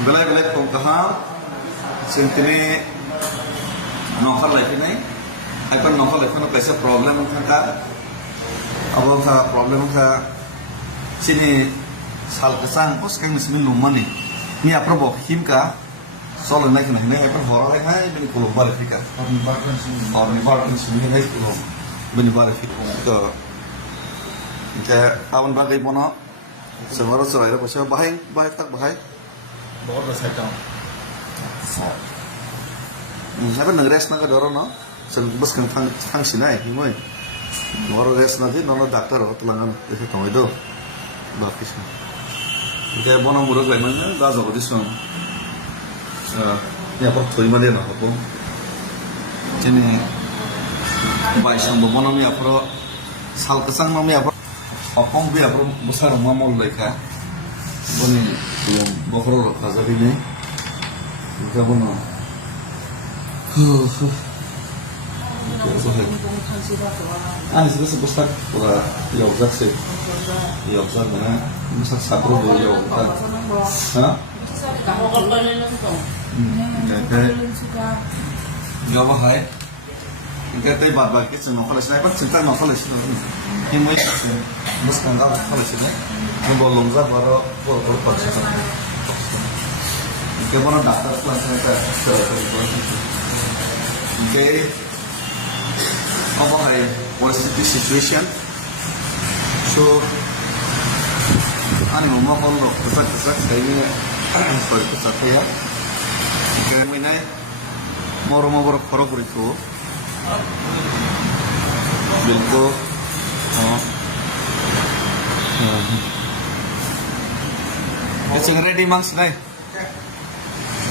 belai belai pengkaham sentini nongkar lagi nih, apa nongkar lagi kan pesa problem kan, apa ka problem ka sini sal kesang pos kan mesmin lumah nih, ni apa bok him ka soalnya naik nih apa horor hai bini pulau balik fika, orang kan sini nih pulau bini balik fika, kayak awan bagai mana, semua orang serai pasti bahaya tak bahaya. बहुत बस है काम Apa nang res nang kadoro no, sen bus kang tang sinai, himoy. Noro res nanti nono dokter atau telangan itu kamu itu, bakis. Kayak bono muruk lagi mana, dah jago di sana. Ni apa tuh mana dia nak apa? Jadi, baisang bono ni apa? Sal kesang ni apa? Apong bi apa? Besar mamul leka. Boni belum bokor kaza ini. Kita bono. Ani sudah sebesar pura yauzak sih, yauzak mana? Misal sabro do yauzak, hah? Kayak jawab hai. Kayak bad bad kita nongol sih, apa cinta nongol sih? Ini mau sih, bos kan nongol sih nih. Ini bolong zat baru baru pasir. Kayak mana dokter kelas saya Okay. Apa hai? What's the situation? So, ani mau kalau kesak saya ini sorry kesak ya. Okay, mana? Mau korok itu. Bilko. It's ready mangs naik.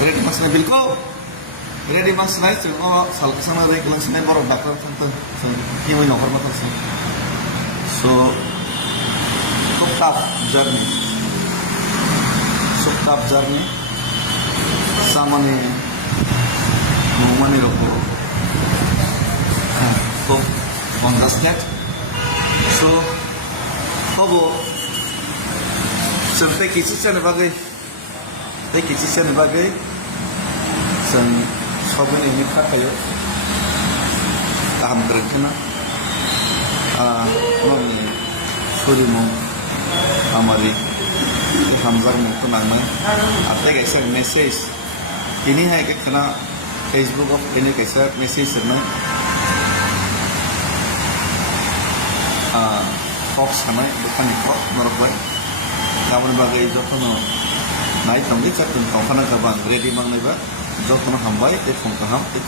Ready mangs naik bilko. Ready mas naik cuma salah kesana dari kelang sini baru dokter tentang ini mau nongkrong apa sih? So, tough journey, sama nih mau nih rokok, top on the snap. So, kau sampai kisah sebagai, sen sabun ini kayu, taham kerjanya, mami surimu, amali, di hamzar itu nama, apa kayak message, ini hai kena Facebook of ini kayak message na, fox sama bukan fox normal, kawan bagai itu kan, naik tambi cak dan kawan kawan ready mang leba. जो तुम हम भाई एक फोन का हम एक